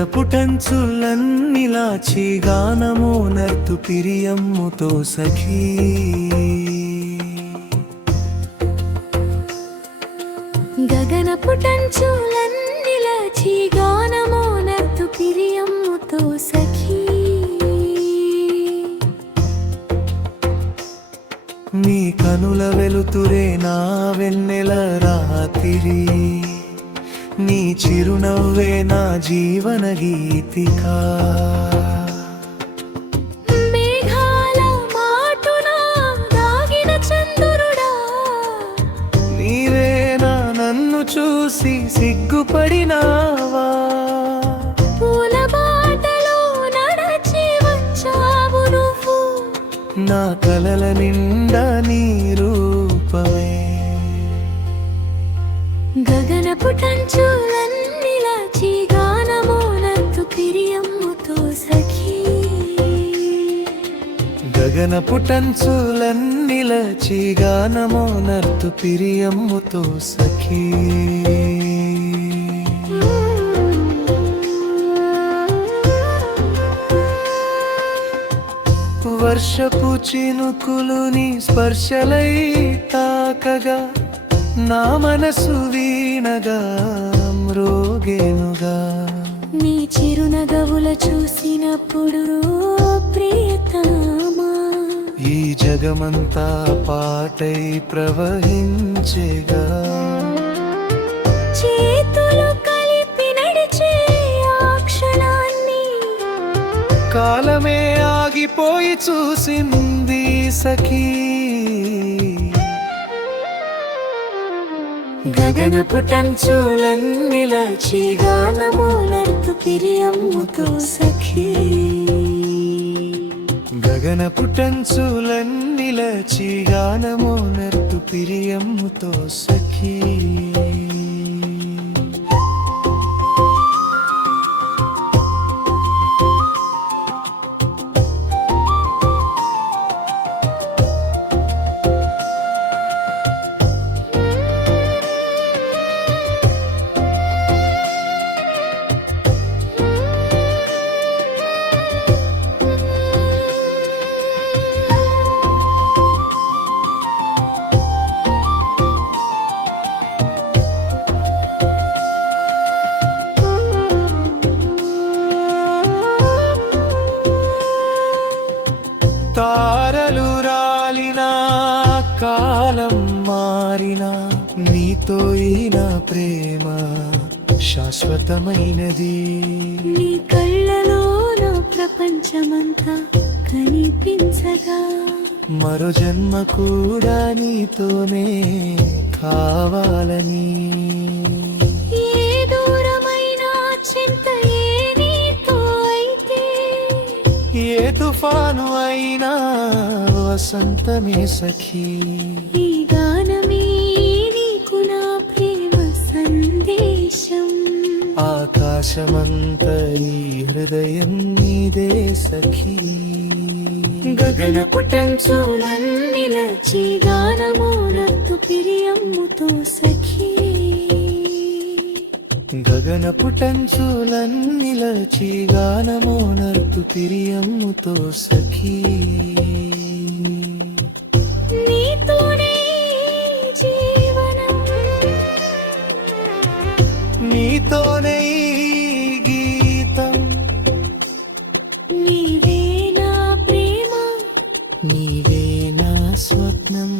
గగనపుటంచులన్నిలాచి గానము నర్తు పిరియమ్ముతో సఖీ గగనపుటంచులన్నిలాచి గానము నర్తు పిరియమ్ముతో సఖీ నీ కనుల వెలుతురే నా వెన్నెల రాత్రి నీ చిరునవ్వే నా జీవన గీతికా మేఘాల మాటున దాగిన చంద్రుడా నీవేనా నన్ను చూసి సిగ్గుపడినావా పూల బాటలో నడచి వచ్చావు నువ్వు నా కలల నిండా నీ రూపమే గగనపుటంచులన్నిలాచి గానము నర్తు పిరియమ్ముతో సఖీ గగనపుటంచులన్నిలాచి గానము నర్తు పిరియమ్ముతో సఖీ వర్షపు చినుకులు నీ స్పర్శలై తాకగా నా మనసు వీణగా మ్రోగేనుగా నీ చిరునగవుల చూసినప్పుడు ప్రియతమా ఈ జగమంతా పాటై ప్రవహించేగా చేతులు కలిపి నడిచే ఆ క్షణాన్ని కాలమే ఆగిపోయి చూసింది సఖీ గగనపుటంచులన్నిలాచి గానము నర్తు పిరియమ్ముతో సఖీ గగనపుటంచులన్నిలాచి గానము నర్తు పిరియమ్ముతో సఖీ తారలు రాలినా కాలం మారినా నీతో ఈ నా ప్రేమ శాశ్వతమైనది నీ కళ్ళలో నా ప్రపంచమంతా కనిపించగా మరో జన్మ కూడా నీతోనే కావాలని ఏ దూరమైనా చింతయే నీతో అయితే ఏ తుఫాను అయినా వసంతమే సఖీ ఈ గానమే నీకు నా ప్రేమ సందేశం ఆకాశమంత ఈ హృదయం నీదే సఖీ గగనపుటంచులన్నిలాచి గానము నర్తు పిరియమ్ముతో సఖీ గగనపుటంచులన్నిలాచి గానము నర్తు పిరియమ్ముతో సఖీ నీతోనే జీవనం నీతోనే ఈ గీతం నీవే నా ప్రేమ నీవే నా స్వప్నం